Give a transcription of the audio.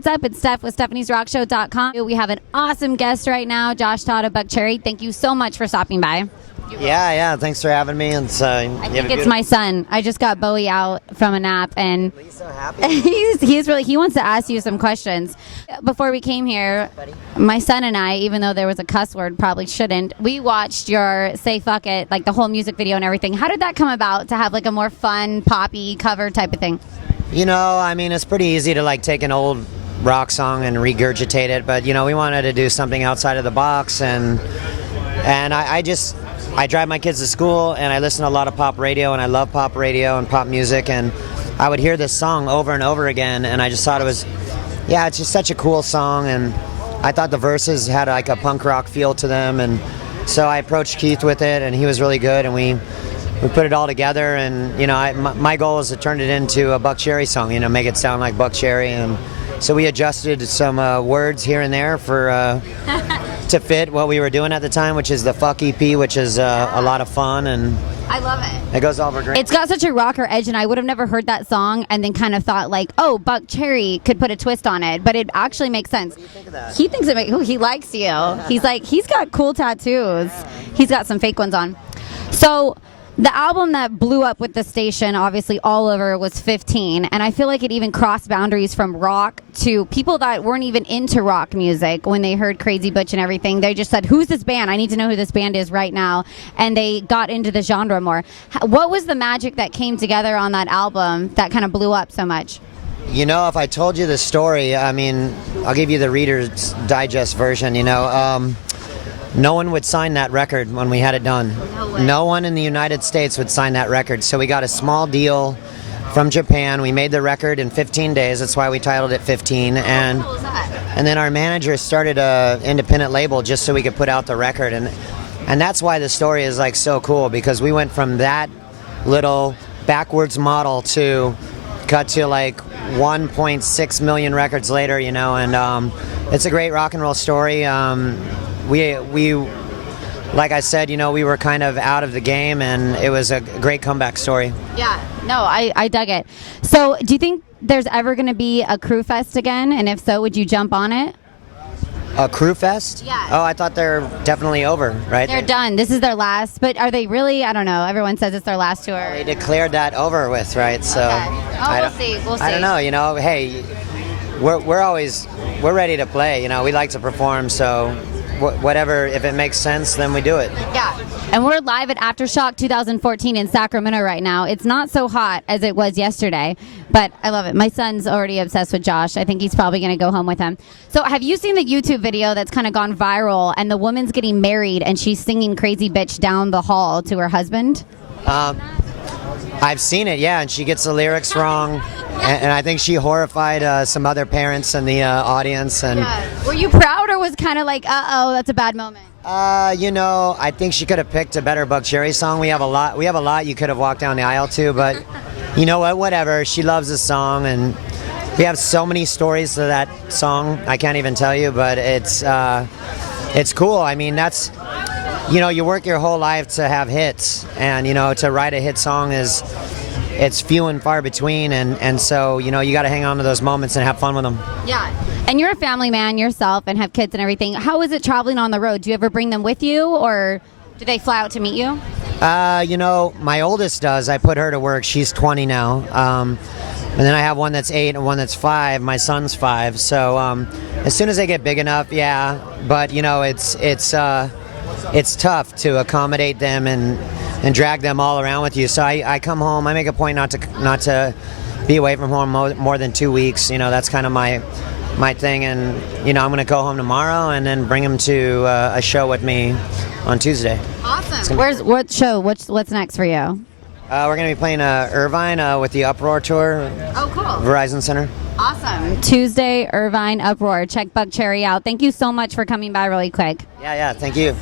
what's up? It's Stef with StefaniesRockShow.com. We have an awesome guest right now, Josh Todd of Buckcherry. Thank you so much for stopping by. Yeah. Thanks for having me. And I think it's my son. I just got Bowie out from a nap, and he's so happy. he wants to ask you some questions. Before we came here, my son and I, even though there was a cuss word, probably shouldn't, we watched your Say Fuck It, like the whole music video and everything. How did that come about to have like a more fun, poppy cover type of thing? You know, I mean, it's pretty easy to like take an old rock song and regurgitate it, but you know, we wanted to do something outside of the box, and I drive my kids to school, and I listen to a lot of pop radio, and I love pop radio and pop music, and I would hear this song over and over again, and I just thought it's just such a cool song, and I thought the verses had like a punk rock feel to them, and so I approached Keith with it, and he was really good, and we put it all together, and you know, my goal is to turn it into a Buckcherry song, you know, make it sound like Buckcherry, and so we adjusted some words here and there for to fit what we were doing at the time, which is the Fuck EP, which is a lot of fun, and I love it. It goes over great. It's got such a rocker edge, and I would have never heard that song and then kind of thought like, oh, Buckcherry could put a twist on it, but it actually makes sense. What do you think of that? He thinks he likes you. He's like, he's got cool tattoos. He's got some fake ones on. So the album that blew up with the station, obviously all over, was 15, and I feel like it even crossed boundaries from rock to people that weren't even into rock music. When they heard Crazy Butch and everything, they just said, who's this band? I need to know who this band is right now, and they got into the genre more. What was the magic that came together on that album that kind of blew up so much? You know, if I told you the story, I mean, I'll give you the Reader's Digest version, you know. No one would sign that record when we had it done. No one in the United States would sign that record. So we got a small deal from Japan. We made the record in 15 days. That's why we titled it 15. And then our manager started an independent label just so we could put out the record. And that's why the story is like so cool, because we went from that little backwards model to cut to like 1.6 million records later, you know. And it's a great rock and roll story. We, like I said, you know, we were kind of out of the game, and it was a great comeback story. Yeah, no, I dug it. So do you think there's ever going to be a Crewfest again? And if so, would you jump on it? A Crewfest? Yeah. Oh, I thought they're definitely over, right? They're done. This is their last. But are they really? I don't know. Everyone says it's their last tour. They declared that over with, right? So Okay. Oh, we'll see. We'll see. I don't know. You know, hey, we're ready to play. You know, we like to perform, so whatever, if it makes sense, then we do it. Yeah. And we're live at Aftershock 2014 in Sacramento right now. It's not so hot as it was yesterday, but I love it. My son's already obsessed with Josh. I think he's probably going to go home with him. So have you seen the YouTube video that's kind of gone viral, and the woman's getting married and she's singing Crazy Bitch down the hall to her husband? I've seen it, yeah, and she gets the lyrics wrong, and I think she horrified some other parents in the audience. And Yeah. Were you proud, or was kind of like, uh-oh, that's a bad moment? you know, I think she could have picked a better Buckcherry song. We have a lot you could have walked down the aisle to, but you know what? Whatever. She loves the song, and we have so many stories to that song. I can't even tell you, but it's cool. I mean, that's, you know, you work your whole life to have hits, and you know, to write a hit song it's few and far between, and so, you know, you got to hang on to those moments and have fun with them. Yeah. And you're a family man yourself and have kids and everything. How is it traveling on the road? Do you ever bring them with you, or do they fly out to meet you? You know, my oldest does. I put her to work. She's 20 now. And then I have one that's 8 and one that's 5. My son's 5. So as soon as they get big enough, yeah. But you know, it's tough to accommodate them and drag them all around with you. So I come home. I make a point not to be away from home more than 2 weeks. You know, that's kind of my thing. And you know, I'm going to go home tomorrow and then bring them to a show with me on Tuesday. Awesome. What show? What's next for you? We're going to be playing Irvine with the Uproar Tour. Oh, cool. Verizon Center. Awesome. Tuesday, Irvine, Uproar. Check Buckcherry out. Thank you so much for coming by really quick. Yeah, thank you.